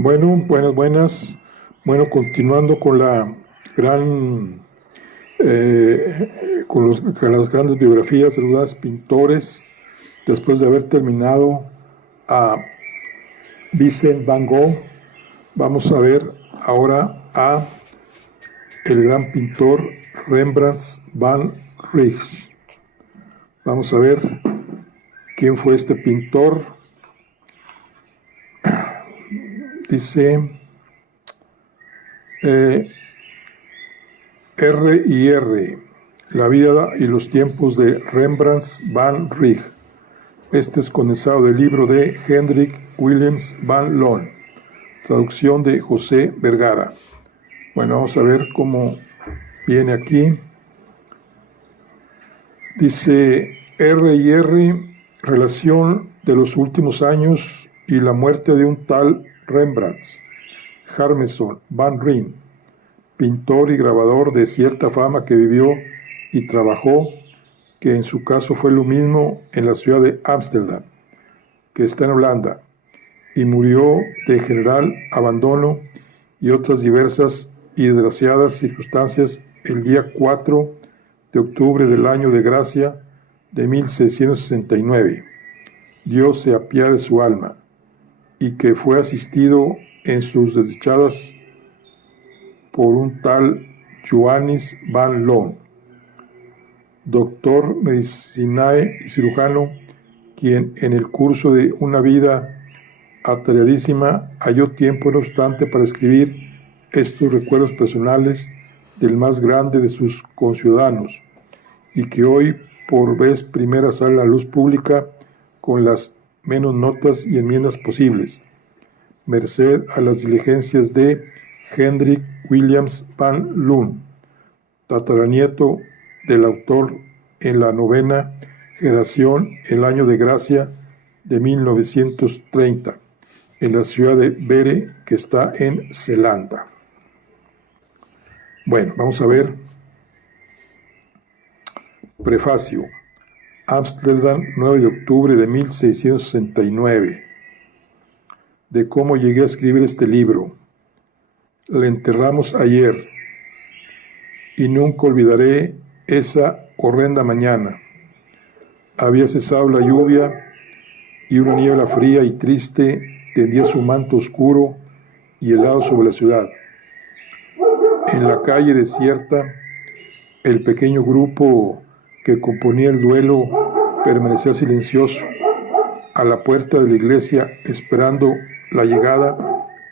Buenas. Bueno, continuando con la gran, con las grandes biografías de los grandes pintores, después de haber terminado a Vincent Van Gogh, vamos a ver ahora a el gran pintor Rembrandt van Rijn. Vamos a ver quién fue este pintor. Dice R&R, la vida y los tiempos de Rembrandt van Rijn. Este es condensado del libro de Hendrik Willems van Loon, traducción de José Vergara. Bueno, vamos a ver cómo viene aquí. Dice R&R, relación de los últimos años y la muerte de un tal Rembrandt Harmeson van Rijn, pintor y grabador de cierta fama que vivió y trabajó, que en su caso fue lo mismo en la ciudad de Ámsterdam, que está en Holanda, y murió de general abandono y otras diversas y desgraciadas circunstancias el día 4 de octubre del año de gracia de 1669. Dios se apiade de su alma, y que fue asistido en sus desdichadas por un tal Johannes van Loon, doctor medicinae y cirujano, quien en el curso de una vida atareadísima halló tiempo, no obstante, para escribir estos recuerdos personales del más grande de sus conciudadanos, y que hoy por vez primera sale a la luz pública con las menos notas y enmiendas posibles, merced a las diligencias de Hendrik Willems van Loon, tataranieto del autor en la 9ª generación, el año de gracia de 1930, en la ciudad de Bere, que está en Zelanda. Bueno, vamos a ver. Prefacio. Ámsterdam, 9 de octubre de 1669. De cómo llegué a escribir este libro. Le enterramos ayer, y nunca olvidaré esa horrenda mañana. Había cesado la lluvia, y una niebla fría y triste tendía su manto oscuro y helado sobre la ciudad. En la calle desierta, el pequeño grupo que componía el duelo permanecía silencioso a la puerta de la iglesia, esperando la llegada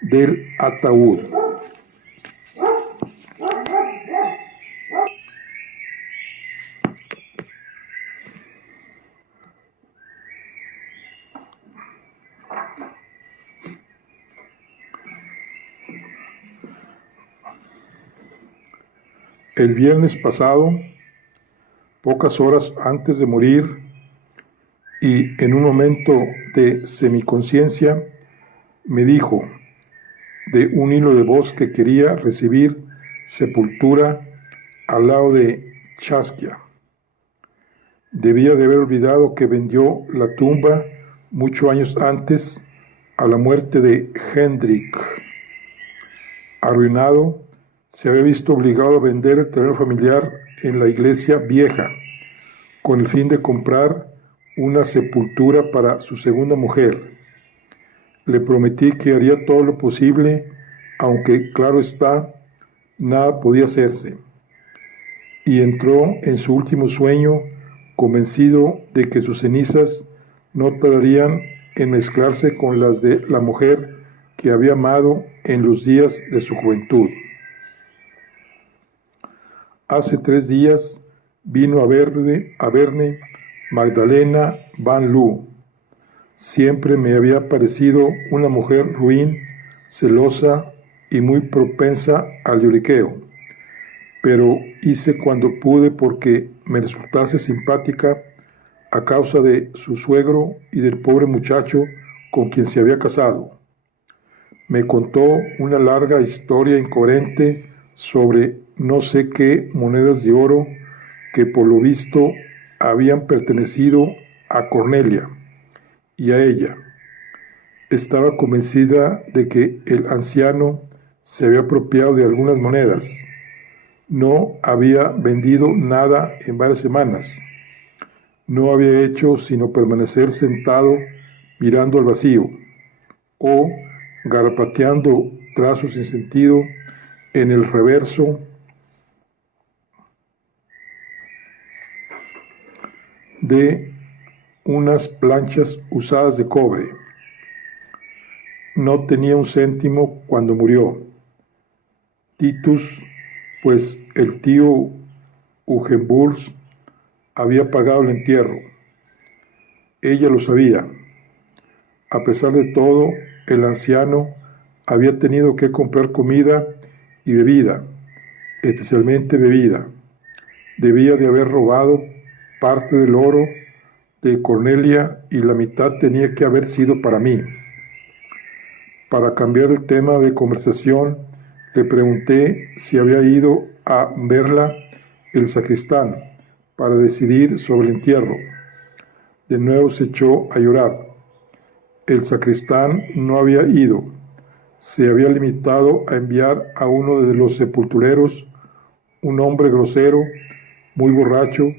del ataúd. El viernes pasado, pocas horas antes de morir, y en un momento de semiconciencia, me dijo de un hilo de voz que quería recibir sepultura al lado de Chasquia. Debía de haber olvidado que vendió la tumba muchos años antes a la muerte de Hendrik. Arruinado, se había visto obligado a vender el terreno familiar en la iglesia vieja, con el fin de comprar una sepultura para su segunda mujer. Le prometí que haría todo lo posible, aunque, claro está, nada podía hacerse. Y entró en su último sueño, convencido de que sus cenizas no tardarían en mezclarse con las de la mujer que había amado en los días de su juventud. Hace 3 días vino a verme Magdalena van Loo. Siempre me había parecido una mujer ruin, celosa y muy propensa al lloriqueo, pero hice cuando pude porque me resultase simpática a causa de su suegro y del pobre muchacho con quien se había casado. Me contó una larga historia incoherente sobre no sé qué monedas de oro que por lo visto habían pertenecido a Cornelia y a ella, Estaba convencida de que el anciano se había apropiado de algunas monedas. No había vendido nada en varias semanas. No había hecho sino permanecer sentado mirando al vacío o garapateando trazos sin sentido en el reverso de unas planchas usadas de cobre. No tenía un céntimo cuando murió Titus, pues el tío Eugenburs había pagado el entierro. Ella lo sabía. A pesar de todo, el anciano había tenido que comprar comida y bebida, especialmente bebida. Debía de haber robado parte del oro de Cornelia y la mitad tenía que haber sido para mí. Para cambiar el tema de conversación, le pregunté si había ido a verla el sacristán para decidir sobre el entierro. De nuevo se echó a llorar. El sacristán no había ido. Se había limitado a enviar a uno de los sepultureros, un hombre grosero, muy borracho,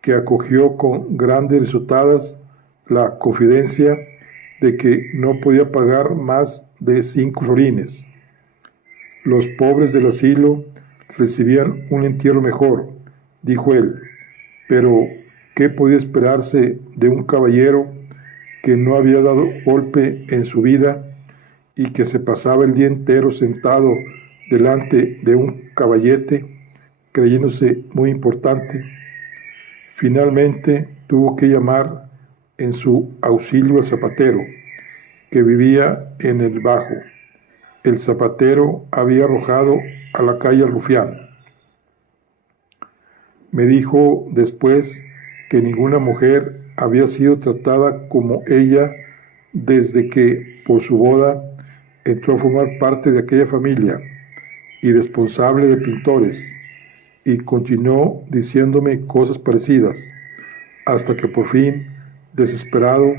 que acogió con grandes risotadas la confidencia de que no podía pagar más de 5 florines. Los pobres del asilo recibían un entierro mejor, dijo él, pero ¿qué podía esperarse de un caballero que no había dado golpe en su vida y que se pasaba el día entero sentado delante de un caballete, creyéndose muy importante? Finalmente tuvo que llamar en su auxilio al zapatero, que vivía en el bajo. El zapatero había arrojado a la calle al rufián. Me dijo después que ninguna mujer había sido tratada como ella desde que, por su boda, entró a formar parte de aquella familia, irresponsable de pintores, y continuó diciéndome cosas parecidas, hasta que por fin, desesperado,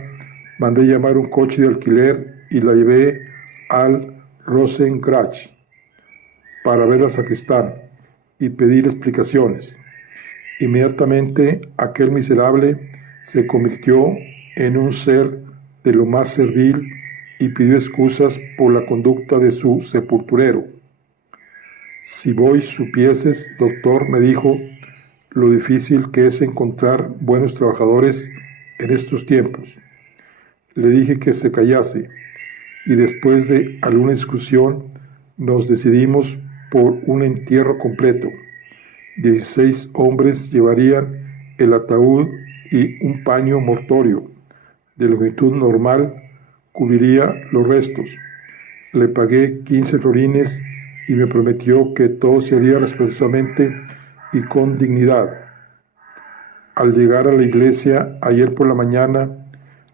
mandé llamar un coche de alquiler y la llevé al Rosenkrantz para ver al sacristán y pedir explicaciones. Inmediatamente aquel miserable se convirtió en un ser de lo más servil y pidió excusas por la conducta de su sepulturero. Si vos supieses, doctor, me dijo, lo difícil que es encontrar buenos trabajadores en estos tiempos. Le dije que se callase y después de alguna discusión nos decidimos por un entierro completo. 16 hombres llevarían el ataúd y un paño mortuorio de longitud normal cubriría los restos. Le pagué 15 florines y me prometió que todo se haría respetuosamente y con dignidad. Al llegar a la iglesia ayer por la mañana,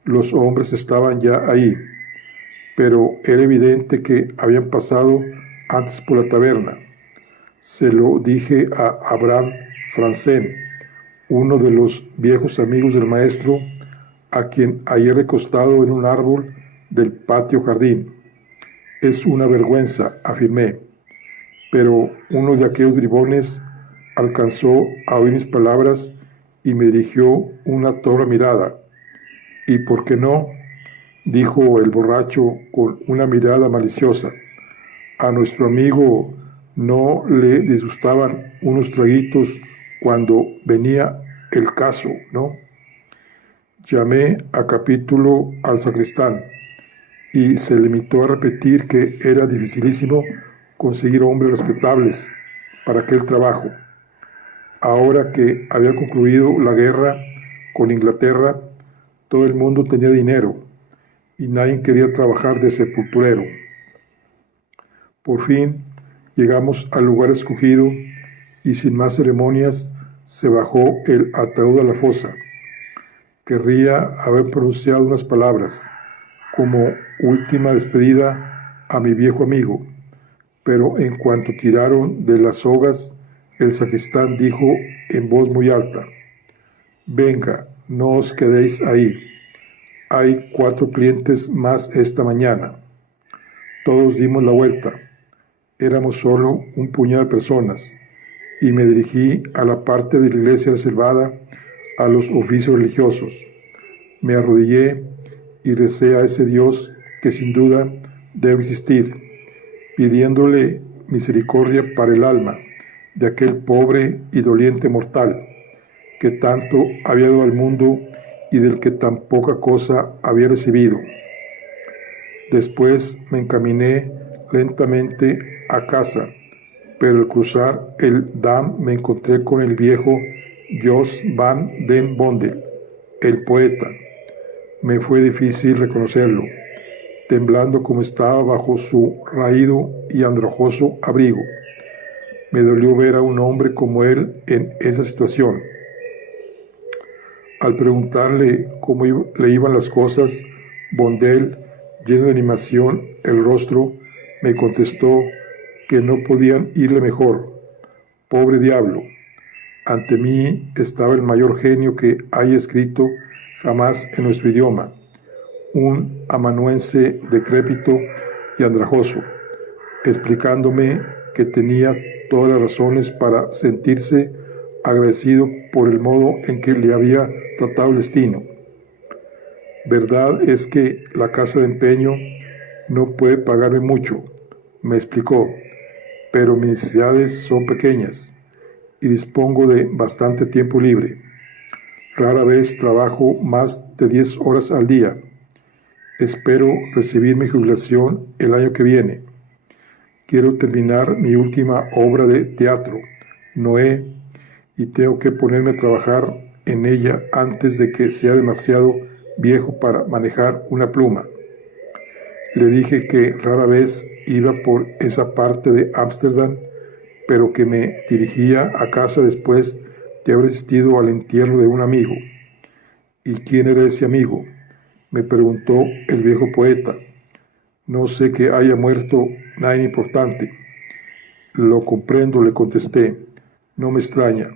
los hombres estaban ya ahí, pero era evidente que habían pasado antes por la taberna. Se lo dije a Abraham Franzen, uno de los viejos amigos del maestro, a quien ayer recostado en un árbol del patio jardín. Es una vergüenza, afirmé, pero uno de aquellos bribones alcanzó a oír mis palabras y me dirigió una torva mirada. ¿Y por qué no?, dijo el borracho con una mirada maliciosa. A nuestro amigo no le disgustaban unos traguitos cuando venía el caso, ¿no? Llamé a capítulo al sacristán y se limitó a repetir que era dificilísimo conseguir hombres respetables para aquel trabajo. Ahora que había concluido la guerra con Inglaterra, todo el mundo tenía dinero y nadie quería trabajar de sepulturero. Por fin llegamos al lugar escogido y sin más ceremonias se bajó el ataúd a la fosa. Querría haber pronunciado unas palabras como última despedida a mi viejo amigo, pero en cuanto tiraron de las sogas, el sacristán dijo en voz muy alta: «Venga, no os quedéis ahí. Hay 4 clientes más esta mañana. Todos dimos la vuelta. Éramos solo un puñado de personas y me dirigí a la parte de la iglesia reservada a los oficios religiosos. Me arrodillé y recé a ese Dios que sin duda debe existir, pidiéndole misericordia para el alma de aquel pobre y doliente mortal que tanto había dado al mundo y del que tan poca cosa había recibido. Después me encaminé lentamente a casa, pero al cruzar el Dam me encontré con el viejo Jos van den Bondel, el poeta. Me fue difícil reconocerlo, temblando como estaba bajo su raído y andrajoso abrigo. Me dolió ver a un hombre como él en esa situación. Al preguntarle cómo le iban las cosas, Bondel, lleno de animación el rostro, me contestó que no podían irle mejor. Pobre diablo, ante mí estaba el mayor genio que haya escrito jamás en nuestro idioma, un amanuense decrépito y andrajoso, explicándome que tenía todas las razones para sentirse agradecido por el modo en que le había tratado el destino. Verdad es que la casa de empeño no puede pagarme mucho, me explicó, pero mis necesidades son pequeñas y dispongo de bastante tiempo libre. Rara vez trabajo más de 10 horas al día. Espero recibir mi jubilación el año que viene. Quiero terminar mi última obra de teatro, Noé, y tengo que ponerme a trabajar en ella antes de que sea demasiado viejo para manejar una pluma. Le dije que rara vez iba por esa parte de Ámsterdam, pero que me dirigía a casa después de haber asistido al entierro de un amigo. ¿Y quién era ese amigo?, me preguntó el viejo poeta. No sé que haya muerto nadie importante. Lo comprendo, le contesté. No me extraña.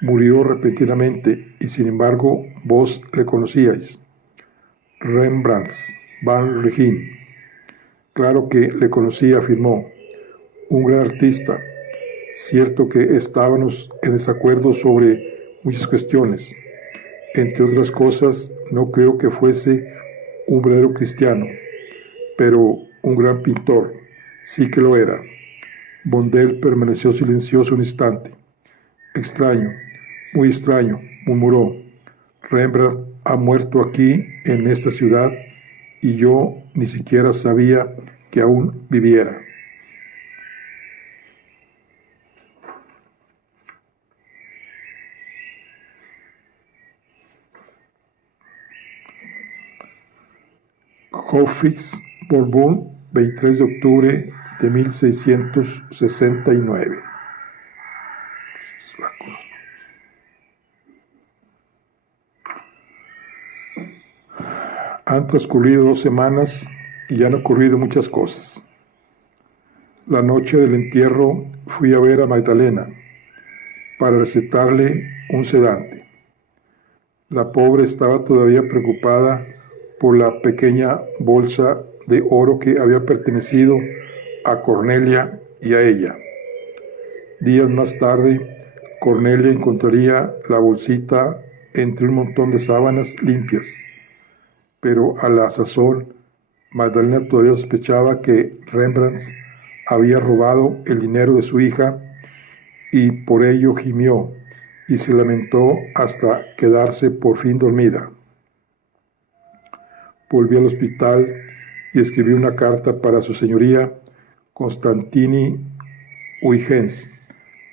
Murió repentinamente y sin embargo vos le conocíais. Rembrandt van Rijn. Claro que le conocí, afirmó. Un gran artista. Cierto que estábamos en desacuerdo sobre muchas cuestiones. Entre otras cosas, no creo que fuese un verdadero cristiano, pero un gran pintor, sí que lo era. Bondel permaneció silencioso un instante. Extraño, muy extraño, murmuró. Rembrandt ha muerto aquí, en esta ciudad, y yo ni siquiera sabía que aún viviera. Hofix, Borbón, 23 de octubre de 1669. Han transcurrido 2 semanas y ya han ocurrido muchas cosas. La noche del entierro fui a ver a Magdalena para recetarle un sedante. La pobre estaba todavía preocupada por la pequeña bolsa de oro que había pertenecido a Cornelia y a ella. Días más tarde, Cornelia encontraría la bolsita entre un montón de sábanas limpias, pero a la sazón, Magdalena todavía sospechaba que Rembrandt había robado el dinero de su hija y por ello gimió y se lamentó hasta quedarse por fin dormida. Volvió al hospital y escribió una carta para su señoría Constantini Huygens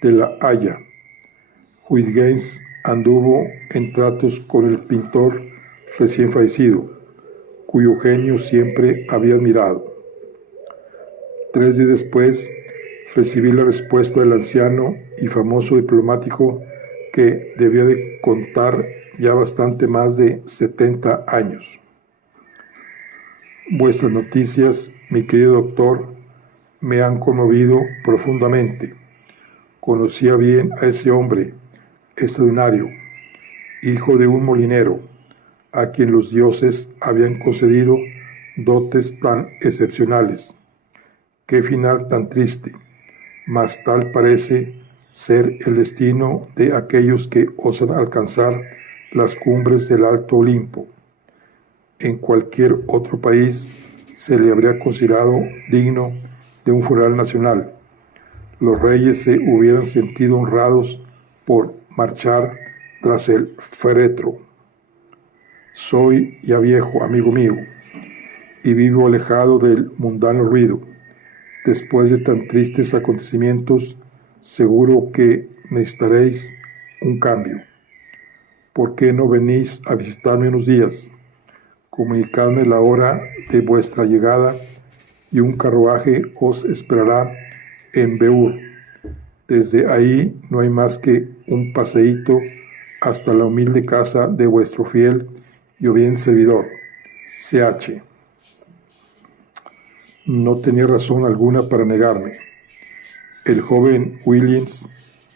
de la Haya. Huygens anduvo en tratos con el pintor recién fallecido, cuyo genio siempre había admirado. 3 días después recibí la respuesta del anciano y famoso diplomático que debía de contar ya bastante más de 70 años. Vuestras noticias, mi querido doctor, me han conmovido profundamente. Conocía bien a ese hombre extraordinario, hijo de un molinero, a quien los dioses habían concedido dotes tan excepcionales. Qué final tan triste, mas tal parece ser el destino de aquellos que osan alcanzar las cumbres del alto Olimpo. En cualquier otro país se le habría considerado digno de un funeral nacional. Los reyes se hubieran sentido honrados por marchar tras el féretro. Soy ya viejo, amigo mío, y vivo alejado del mundano ruido. Después de tan tristes acontecimientos, seguro que necesitaréis un cambio. ¿Por qué no venís a visitarme unos días? Comunicadme la hora de vuestra llegada y un carruaje os esperará en Beur. Desde ahí no hay más que un paseíto hasta la humilde casa de vuestro fiel y obediente servidor, CH. No tenía razón alguna para negarme. El joven Williams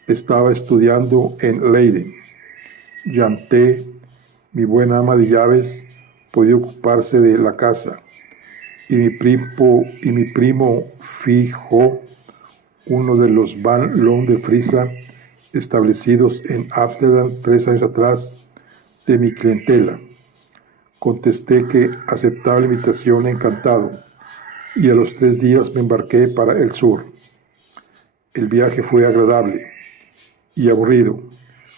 estaba estudiando en Leiden. Yanté, mi buena ama de llaves, podía ocuparse de la casa, y mi primo Fijo, uno de los Van Loon de Frisia, establecidos en Ámsterdam 3 años atrás, de mi clientela. Contesté que aceptaba la invitación encantado, y a los 3 días me embarqué para el sur. El viaje fue agradable y aburrido,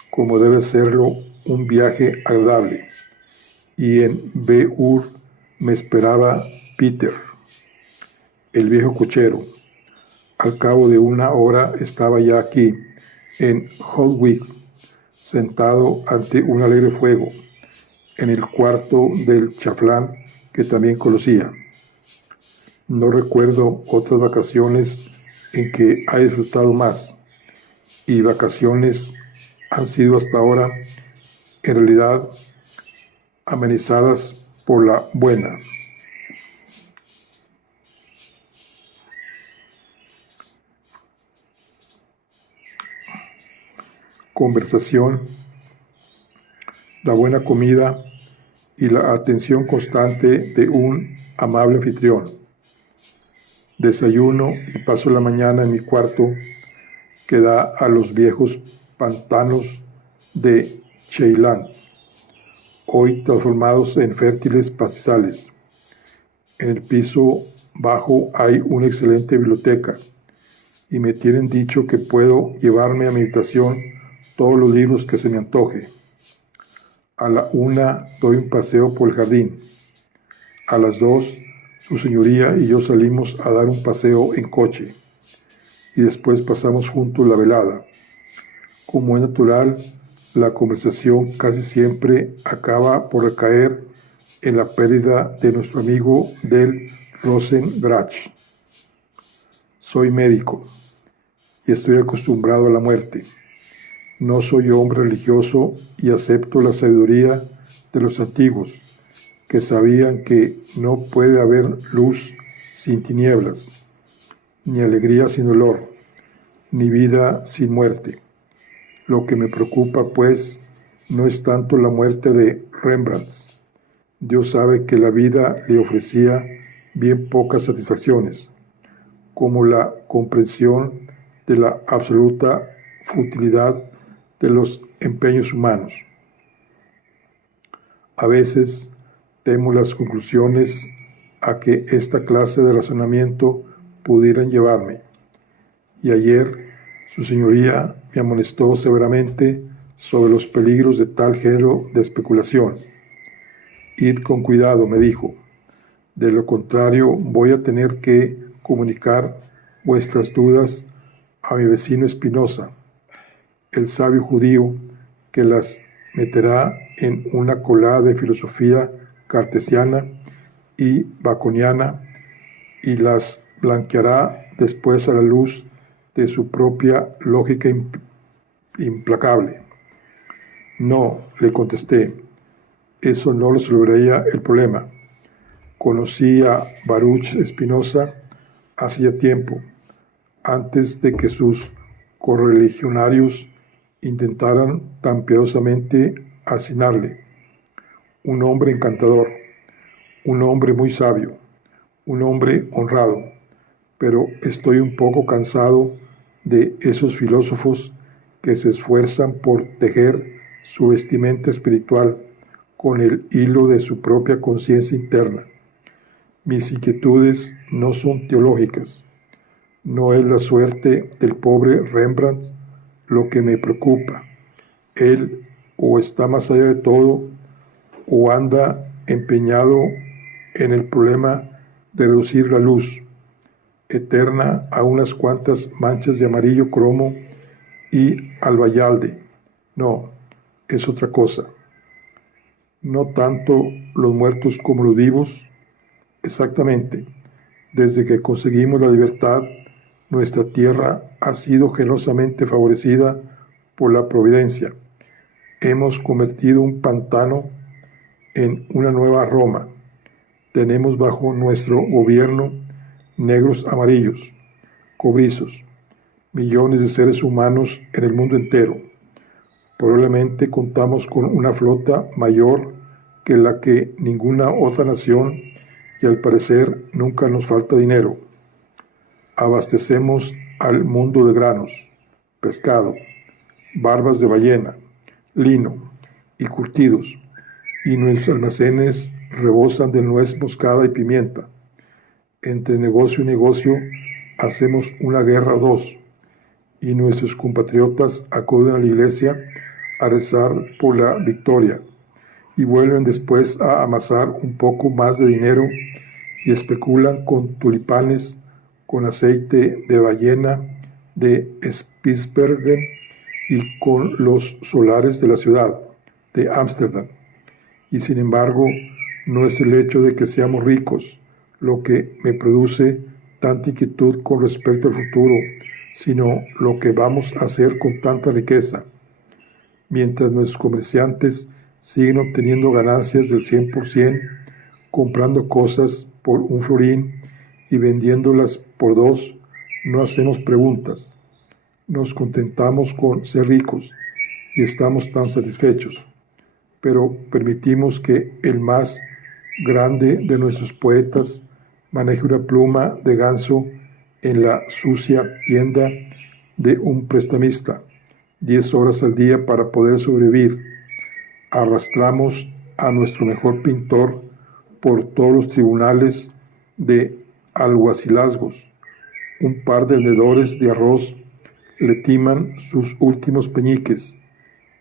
como debe serlo un viaje agradable, y en Beur me esperaba Peter, el viejo cochero. Al cabo de 1 hora estaba ya aquí, en Holtwig, sentado ante un alegre fuego, en el cuarto del chaflán que también conocía. No recuerdo otras vacaciones en que haya disfrutado más, y vacaciones han sido hasta ahora, en realidad, amenizadas por la buena. Conversación, la buena comida y la atención constante de un amable anfitrión. Desayuno y paso la mañana en mi cuarto que da a los viejos pantanos de Cheylán, hoy transformados en fértiles pastizales. En el piso bajo hay una excelente biblioteca y me tienen dicho que puedo llevarme a mi habitación todos los libros que se me antoje. A la 1 doy un paseo por el jardín. A las 2, su señoría y yo salimos a dar un paseo en coche, y después pasamos juntos la velada. Como es natural, la conversación casi siempre acaba por recaer en la pérdida de nuestro amigo del Rosengrach. Soy médico y estoy acostumbrado a la muerte. No soy hombre religioso y acepto la sabiduría de los antiguos, que sabían que no puede haber luz sin tinieblas, ni alegría sin dolor, ni vida sin muerte. Lo que me preocupa, pues, no es tanto la muerte de Rembrandt. Dios sabe que la vida le ofrecía bien pocas satisfacciones, como la comprensión de la absoluta futilidad de los empeños humanos. A veces temo las conclusiones a que esta clase de razonamiento pudieran llevarme, y ayer su señoría me amonestó severamente sobre los peligros de tal género de especulación. Id con cuidado, me dijo, de lo contrario voy a tener que comunicar vuestras dudas a mi vecino Spinoza, el sabio judío, que las meterá en una colada de filosofía cartesiana y baconiana y las blanqueará después a la luz de su propia lógica implacable. No, le contesté, eso no resolvería el problema. Conocí a Baruch Spinoza hacía tiempo, antes de que sus correligionarios intentaran tan piadosamente asesinarle. un hombre encantador, un hombre muy sabio, un hombre honrado, pero estoy un poco cansado de esos filósofos que se esfuerzan por tejer su vestimenta espiritual con el hilo de su propia conciencia interna. Mis inquietudes no son teológicas. No es la suerte del pobre Rembrandt lo que me preocupa. Él o está más allá de todo o anda empeñado en el problema de reducir la luz eterna a unas cuantas manchas de amarillo cromo y albayalde. No, es otra cosa. No tanto los muertos como los vivos. Exactamente. Desde que conseguimos la libertad, nuestra tierra ha sido generosamente favorecida por la providencia. Hemos convertido un pantano en una nueva Roma. Tenemos bajo nuestro gobierno negros amarillos, cobrizos, millones de seres humanos en el mundo entero. Probablemente contamos con una flota mayor que la que ninguna otra nación y al parecer nunca nos falta dinero. Abastecemos al mundo de granos, pescado, barbas de ballena, lino y curtidos, y nuestros almacenes rebosan de nuez moscada y pimienta. Entre negocio y negocio hacemos una guerra a dos, y nuestros compatriotas acuden a la iglesia a rezar por la victoria, y vuelven después a amasar un poco más de dinero y especulan con tulipanes, con aceite de ballena de Spitsbergen y con los solares de la ciudad de Ámsterdam. Y sin embargo, no es el hecho de que seamos ricos lo que me produce tanta inquietud con respecto al futuro, sino lo que vamos a hacer con tanta riqueza. Mientras nuestros comerciantes siguen obteniendo ganancias del 100%, comprando cosas por un florín y vendiéndolas por 2, no hacemos preguntas. Nos contentamos con ser ricos y estamos tan satisfechos, pero permitimos que el más grande de nuestros poetas maneje una pluma de ganso en la sucia tienda de un prestamista, 10 horas al día para poder sobrevivir. Arrastramos a nuestro mejor pintor por todos los tribunales de alguacilazgos. Un par de vendedores de arroz le timan sus últimos peñiques,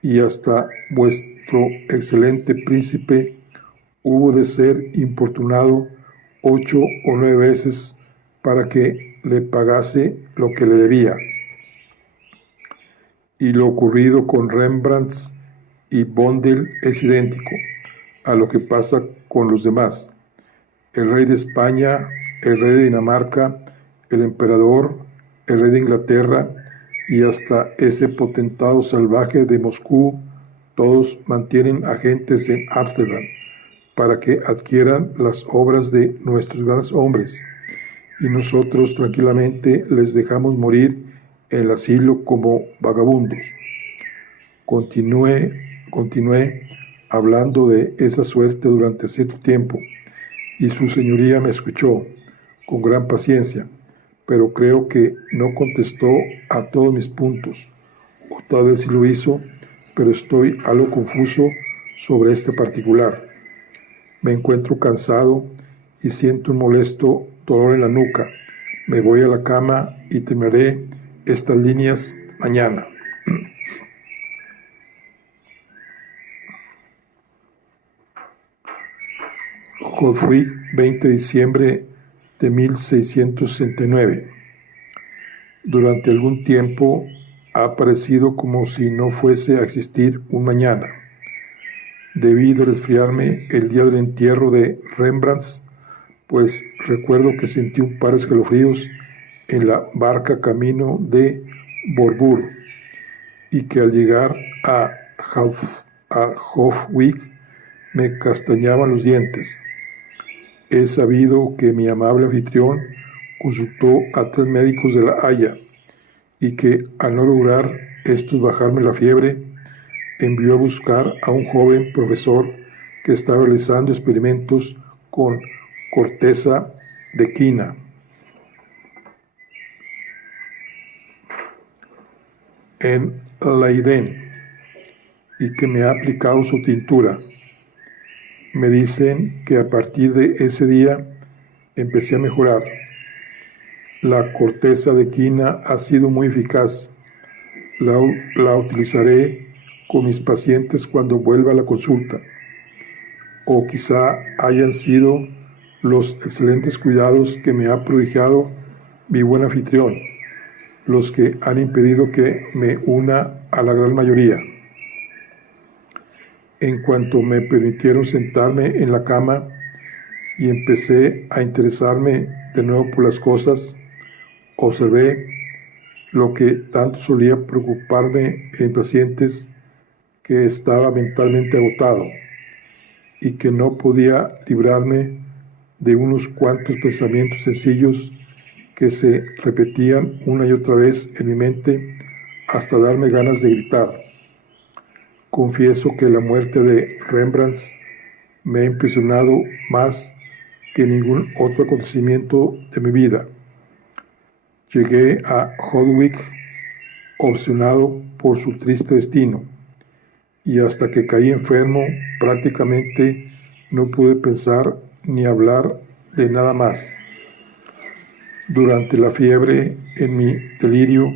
y hasta vuestro excelente príncipe hubo de ser importunado 8 o 9 veces para que le pagase lo que le debía. Y lo ocurrido con Rembrandt y Vondel es idéntico a lo que pasa con los demás. El rey de España, el rey de Dinamarca, el emperador, el rey de Inglaterra y hasta ese potentado salvaje de Moscú, todos mantienen agentes en Ámsterdam para que adquieran las obras de nuestros grandes hombres, y nosotros tranquilamente les dejamos morir en el asilo como vagabundos. Continué hablando de esa suerte durante cierto tiempo, y su señoría me escuchó con gran paciencia, pero creo que no contestó a todos mis puntos, o tal vez sí lo hizo, pero estoy algo confuso sobre este particular. Me encuentro cansado y siento un molesto dolor en la nuca. Me voy a la cama y terminaré estas líneas mañana. Jodwick, 20 de diciembre de 1669. Durante algún tiempo ha parecido como si no fuese a existir un mañana. Debí de resfriarme el día del entierro de Rembrandt, pues recuerdo que sentí un par de escalofríos en la barca camino de Borbur, y que al llegar a Hofwijk me castañaban los dientes. He sabido que mi amable anfitrión consultó a 3 médicos de La Haya, y que al no lograr estos bajarme la fiebre, envió a buscar a un joven profesor que está realizando experimentos con corteza de quina. En Leiden, y que me ha aplicado su tintura. Me dicen que a partir de ese día empecé a mejorar. La corteza de quina ha sido muy eficaz. La utilizaré con mis pacientes cuando vuelva a la consulta. O quizá hayan sido los excelentes cuidados que me ha prodigiado mi buen anfitrión los que han impedido que me una a la gran mayoría. En cuanto me permitieron sentarme en la cama y empecé a interesarme de nuevo por las cosas, observé lo que tanto solía preocuparme en pacientes, que estaba mentalmente agotado y que no podía librarme de unos cuantos pensamientos sencillos que se repetían una y otra vez en mi mente hasta darme ganas de gritar. Confieso que la muerte de Rembrandt me ha impresionado más que ningún otro acontecimiento de mi vida. Llegué a Hodwig obsesionado por su triste destino, y hasta que caí enfermo prácticamente no pude pensar ni hablar de nada más. Durante la fiebre, en mi delirio,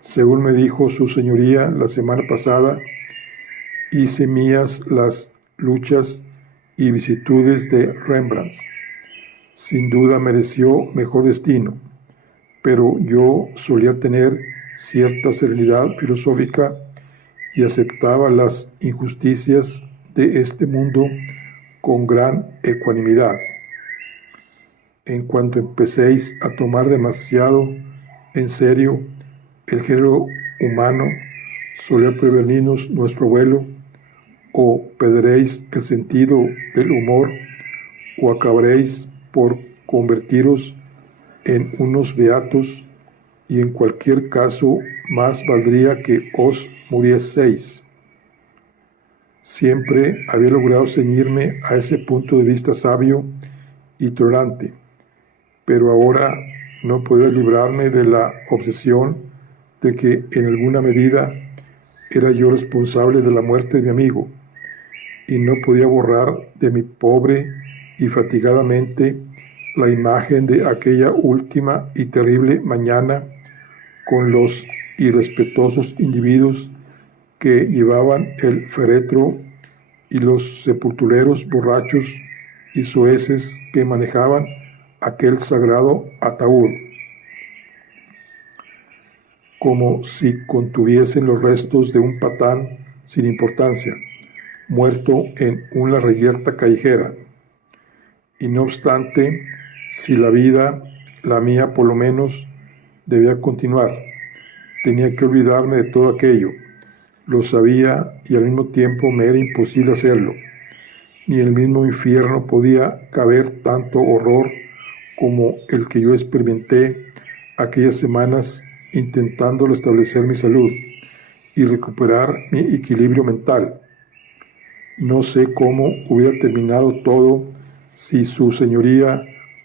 según me dijo su señoría la semana pasada, hice mías las luchas y vicisitudes de Rembrandt. Sin duda mereció mejor destino, pero yo solía tener cierta serenidad filosófica y aceptaba las injusticias de este mundo con gran ecuanimidad. En cuanto empecéis a tomar demasiado en serio el género humano, solía prevenirnos nuestro abuelo, o perderéis el sentido del humor, o acabaréis por convertiros en unos beatos, y en cualquier caso más valdría que os murieseis. Siempre había logrado ceñirme a ese punto de vista sabio y tolerante, pero ahora no podía librarme de la obsesión de que en alguna medida era yo responsable de la muerte de mi amigo, y no podía borrar de mi pobre y fatigada mente la imagen de aquella última y terrible mañana con los irrespetuosos individuos que llevaban el féretro y los sepultureros borrachos y soeces que manejaban aquel sagrado ataúd, como si contuviesen los restos de un patán sin importancia, muerto en una reyerta callejera. Y no obstante, si la vida, la mía por lo menos, debía continuar, tenía que olvidarme de todo aquello. Lo sabía, y al mismo tiempo me era imposible hacerlo. Ni el mismo infierno podía caber tanto horror como el que yo experimenté aquellas semanas intentando restablecer mi salud y recuperar mi equilibrio mental. No sé cómo hubiera terminado todo si su señoría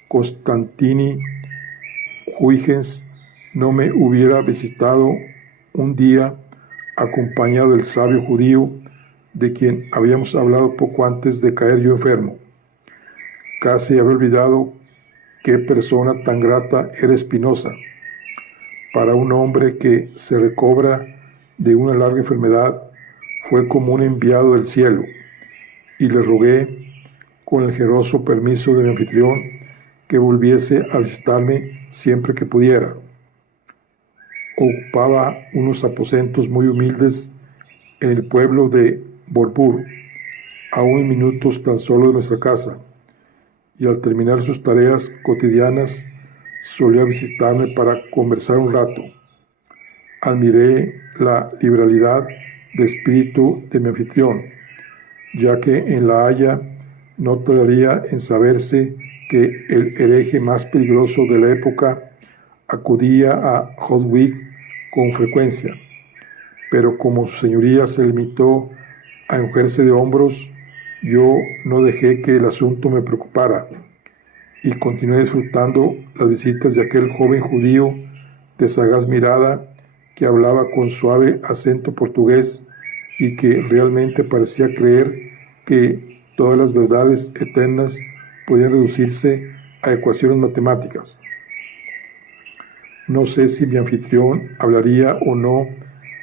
Constantini Huygens no me hubiera visitado un día acompañado del sabio judío de quien habíamos hablado poco antes de caer yo enfermo. Casi había olvidado qué persona tan grata era Spinoza. Para un hombre que se recobra de una larga enfermedad, fue como un enviado del cielo, y le rogué, con el generoso permiso de mi anfitrión, que volviese a visitarme siempre que pudiera. Ocupaba unos aposentos muy humildes en el pueblo de Borbur, a unos minutos tan solo de nuestra casa, y al terminar sus tareas cotidianas solía visitarme para conversar un rato. Admiré la liberalidad de espíritu de mi anfitrión, ya que en La Haya no tardaría en saberse que el hereje más peligroso de la época acudía a Hodwig con frecuencia, pero como su señoría se limitó a encogerse de hombros, yo no dejé que el asunto me preocupara y continué disfrutando las visitas de aquel joven judío de sagaz mirada que hablaba con suave acento portugués y que realmente parecía creer que todas las verdades eternas podían reducirse a ecuaciones matemáticas. No sé si mi anfitrión hablaría o no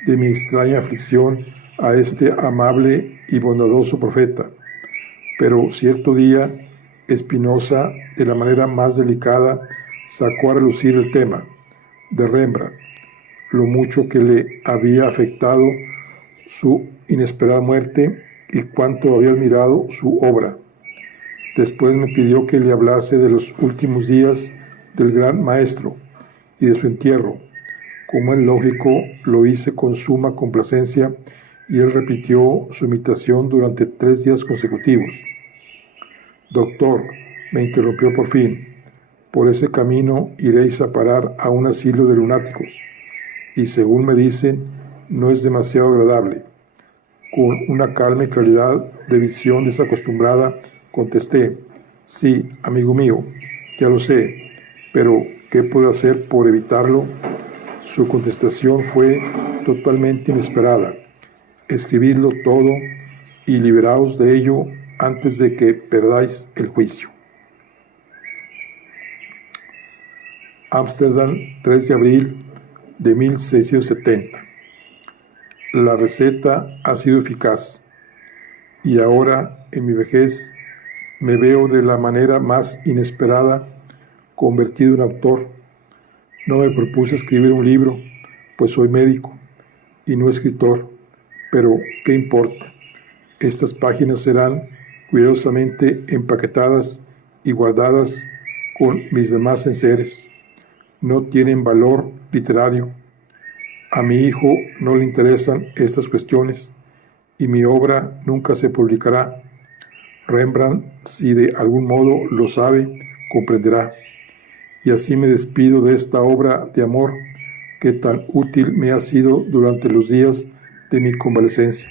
de mi extraña aflicción a este amable y bondadoso profeta, pero cierto día Spinoza, de la manera más delicada, sacó a relucir el tema de Rembrandt, lo mucho que le había afectado su inesperada muerte y cuánto había admirado su obra. Después me pidió que le hablase de los últimos días del gran maestro y de su entierro. Como es lógico, lo hice con suma complacencia y él repitió su imitación durante 3 días consecutivos. Doctor, me interrumpió por fin, por ese camino iréis a parar a un asilo de lunáticos, y según me dicen, no es demasiado agradable. Con una calma y claridad de visión desacostumbrada, contesté, sí, amigo mío, ya lo sé, pero ¿qué puedo hacer por evitarlo? Su contestación fue totalmente inesperada. Escribidlo todo y liberaos de ello antes de que perdáis el juicio. Ámsterdam, 3 de abril de 1670. La receta ha sido eficaz y ahora, en mi vejez, me veo de la manera más inesperada convertido en autor. No me propuse escribir un libro, pues soy médico y no escritor, pero ¿qué importa? Estas páginas serán cuidadosamente empaquetadas y guardadas con mis demás enseres. No tienen valor literario. A mi hijo no le interesan estas cuestiones y mi obra nunca se publicará. Rembrandt, si de algún modo lo sabe, comprenderá. Y así me despido de esta obra de amor que tan útil me ha sido durante los días de mi convalecencia.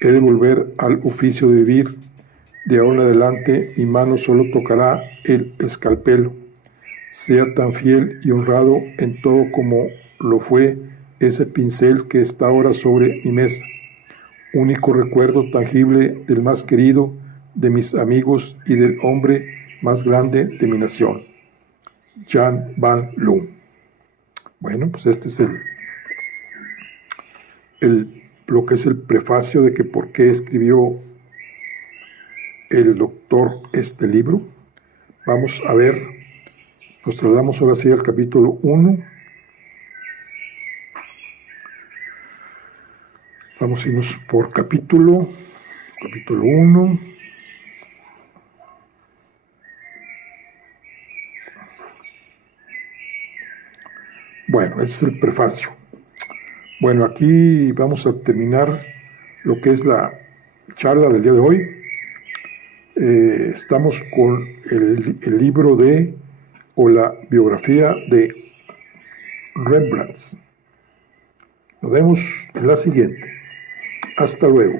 He de volver al oficio de vivir. De ahora en adelante mi mano solo tocará el escalpelo. Sea tan fiel y honrado en todo como lo fue ese pincel que está ahora sobre mi mesa, único recuerdo tangible del más querido de mis amigos y del hombre más grande de mi nación, Jan van Loon. Bueno, pues este es lo que es el prefacio de que por qué escribió el doctor este libro. Vamos a ver, nos trasladamos ahora sí al capítulo 1. Vamos a irnos por capítulo 1. Bueno, ese es el prefacio. Bueno, aquí vamos a terminar lo que es la charla del día de hoy. Estamos con el libro o la biografía de Rembrandt. Nos vemos en la siguiente. Hasta luego.